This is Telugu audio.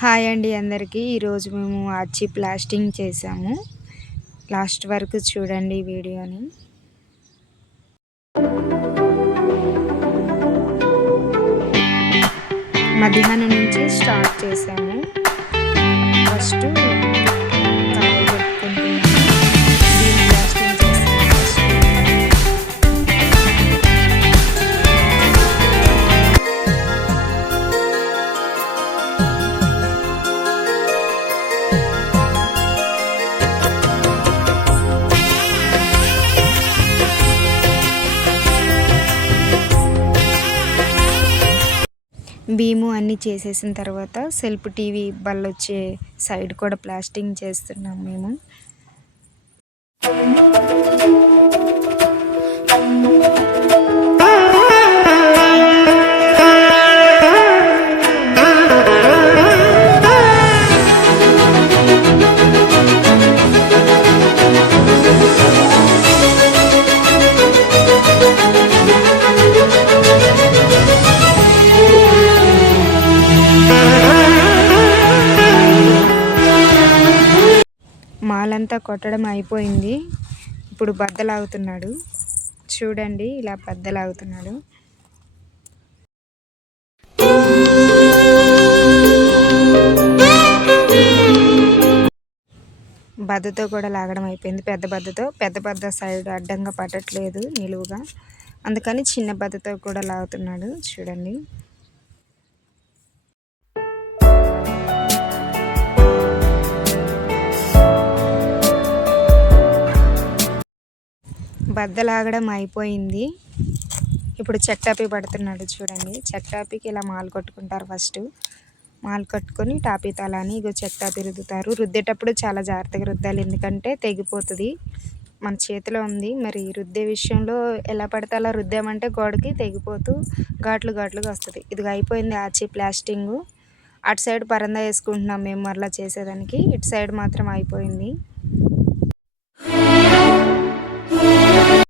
హాయ్ అండి అందరికీ. ఈరోజు మేము ఆర్చి ప్లాస్టింగ్ చేసాము. లాస్ట్ వరకు చూడండి ఈ వీడియోని. మధ్యాహ్నం నుంచి స్టార్ట్ చేసాము. ఫస్ట్ కళాయి పెట్టుకుంటున్నాము. దీన్ని ప్లాస్టింగ్ చేస్తాము ఫస్ట్. బీము అన్నీ చేసేసిన తర్వాత సెల్ఫ్ టీవీ బల్ల వచ్చే సైడ్ కూడా ప్లాస్టింగ్ చేస్తున్నాం మేము. మాలంతా కొట్టడం అయిపోయింది. ఇప్పుడు బద్దలాగుతున్నాడు. చూడండి, ఇలా బద్దలాగుతున్నాడు. బద్దతో కూడా లాగడం అయిపోయింది. పెద్ద బద్ద సైడ్ అడ్డంగా పట్టట్లేదు నిలువుగా, అందుకని చిన్న బద్దతో కూడా లాగుతున్నాడు. చూడండి, బద్దలాగడం అయిపోయింది. ఇప్పుడు చెక్టాపీ పడుతున్నాడు. చూడండి, చెక్టాపీకి ఇలా మాలు కొట్టుకుంటారు. ఫస్ట్ మాలు కట్టుకొని టాపీ తలాని ఇగో చెక్టాపీ రుద్దుతారు. రుద్దేటప్పుడు చాలా జాగ్రత్తగా రుద్దాలి, ఎందుకంటే తెగిపోతుంది. మన చేతిలో ఉంది. మరి రుద్దే విషయంలో ఎలా పడితే అలా రుద్దామంటే గోడకి తెగిపోతూ ఘాట్లుగా వస్తుంది. ఇది అయిపోయింది ఆర్చి ప్లాస్టింగ్. అటు సైడ్ పరందా వేసుకుంటున్నాం మేము మరలా చేసేదానికి. ఇటు సైడ్ మాత్రం అయిపోయింది.